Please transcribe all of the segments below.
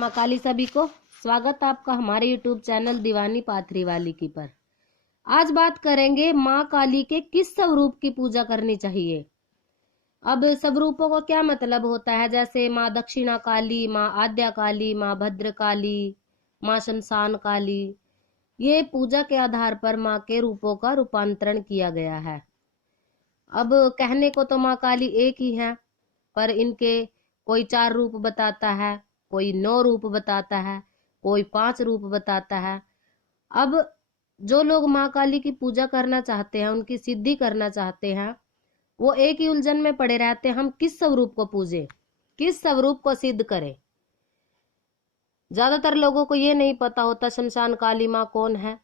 माँ काली सभी को स्वागत आपका हमारे YouTube चैनल दीवानी पाथरी वाली की पर। आज बात करेंगे माँ काली के किस स्वरूप की पूजा करनी चाहिए। अब स्वरूपों का क्या मतलब होता है, जैसे माँ दक्षिणा काली, माँ आद्या काली, माँ भद्र काली, माँ शमशान काली। ये पूजा के आधार पर माँ के रूपों का रूपांतरण किया गया है। अब कहने को तो माँ काली एक ही है, पर इनके कोई 4 रूप बताता है, कोई 9 रूप बताता है, कोई 5 रूप बताता है। अब जो लोग माँ काली की पूजा करना चाहते हैं, उनकी सिद्धि करना चाहते हैं, वो एक ही उलझन में पड़े रहते हैं, हम किस स्वरूप को पूजे, किस स्वरूप को सिद्ध करें। ज्यादातर लोगों को ये नहीं पता होता शमशान काली माँ कौन है।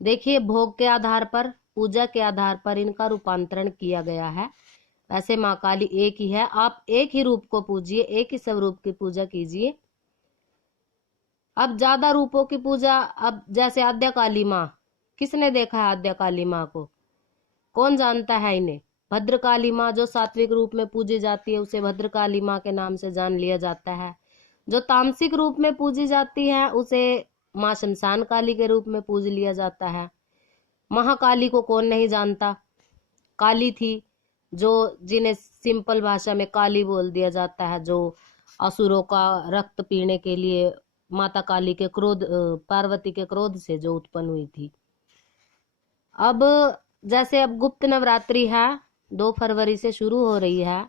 देखिए, भोग के आधार पर, पूजा के आधार पर इनका रूपांतरण किया गया है। वैसे माँ काली एक ही है, आप एक ही रूप को पूजिए, एक ही स्वरूप की पूजा कीजिए। अब ज्यादा रूपों की पूजा, अब जैसे आद्या काली माँ, किसने देखा है आद्या काली माँ को, कौन जानता है इन्हें। भद्रकाली माँ जो सात्विक रूप में पूजी जाती है, उसे भद्रकाली माँ के नाम से जान लिया जाता है। जो तामसिक रूप में पूजी जाती है, उसे माँ शमशान काली के रूप में पूज लिया जाता है। महाकाली को कौन नहीं जानता, काली थी जो, जिन्हें सिंपल भाषा में काली बोल दिया जाता है, जो असुरों का रक्त पीने के लिए माता काली के क्रोध, पार्वती के क्रोध से जो उत्पन्न हुई थी। अब जैसे अब गुप्त नवरात्रि है, 2 फरवरी से शुरू हो रही है,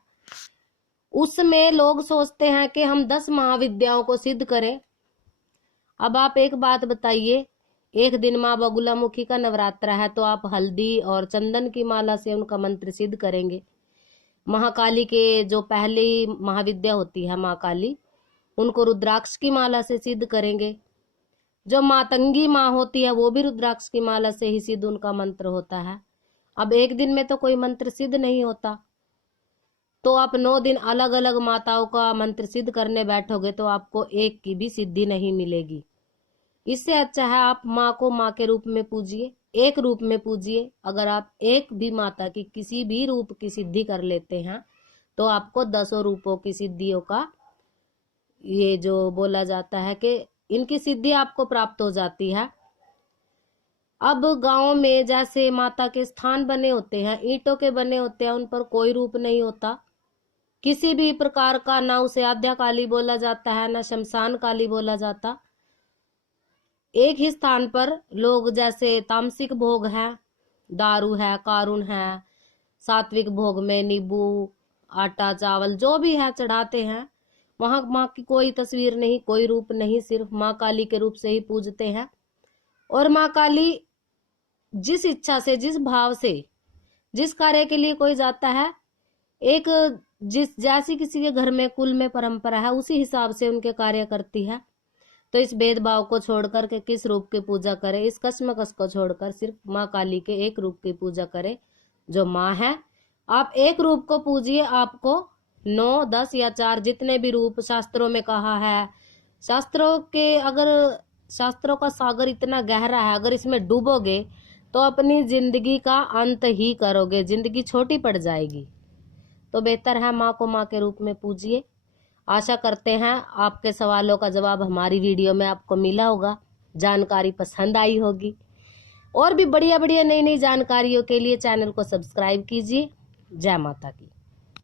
उसमें लोग सोचते हैं कि हम 10 महाविद्याओं को सिद्ध करें। अब आप एक बात बताइए, एक दिन माँ बगुलामुखी का नवरात्र है, तो आप हल्दी और चंदन की माला से उनका मंत्र सिद्ध करेंगे। महाकाली के जो पहली महाविद्या होती है माँ काली, उनको रुद्राक्ष की माला से सिद्ध करेंगे। जो मातंगी माँ होती है, वो भी रुद्राक्ष की माला से ही सिद्ध उनका मंत्र होता है। अब एक दिन में तो कोई मंत्र सिद्ध नहीं होता, तो आप 9 दिन अलग अलग माताओं का मंत्र सिद्ध करने बैठोगे तो आपको एक की भी सिद्धि नहीं मिलेगी। इससे अच्छा है आप माँ को माँ के रूप में पूजिए, एक रूप में पूजिए। अगर आप एक भी माता की किसी भी रूप की सिद्धि कर लेते हैं, तो आपको 10 रूपों की सिद्धियों का, ये जो बोला जाता है कि इनकी सिद्धि आपको प्राप्त हो जाती है। अब गांव में जैसे माता के स्थान बने होते हैं, ईंटों के बने होते हैं, उन पर कोई रूप नहीं होता किसी भी प्रकार का, ना उसे आद्या काली बोला जाता है, ना शमशान काली बोला जाता। एक ही स्थान पर लोग, जैसे तामसिक भोग है, दारू है, कारुण है, सात्विक भोग में नींबू, आटा, चावल जो भी है चढ़ाते हैं। वहां माँ की कोई तस्वीर नहीं, कोई रूप नहीं, सिर्फ माँ काली के रूप से ही पूजते हैं। और माँ काली जिस इच्छा से, जिस भाव से, जिस कार्य के लिए कोई जाता है, एक जैसी किसी के घर में कुल में परंपरा है, उसी हिसाब से उनके कार्य करती है। तो इस भेदभाव को छोड़कर के किस रूप की पूजा करें, इस कश्मकश को छोड़कर सिर्फ माँ काली के एक रूप की पूजा करें, जो माँ है। आप एक रूप को पूजिए, आपको 9, 10 या 4 जितने भी रूप शास्त्रों में कहा है, शास्त्रों का सागर इतना गहरा है, अगर इसमें डूबोगे तो अपनी जिंदगी का अंत ही करोगे, जिंदगी छोटी पड़ जाएगी। तो बेहतर है माँ को माँ के रूप में पूजिए। आशा करते हैं आपके सवालों का जवाब हमारी वीडियो में आपको मिला होगा, जानकारी पसंद आई होगी। और भी बढ़िया बढ़िया नई नई जानकारियों के लिए चैनल को सब्सक्राइब कीजिए। जय माता की।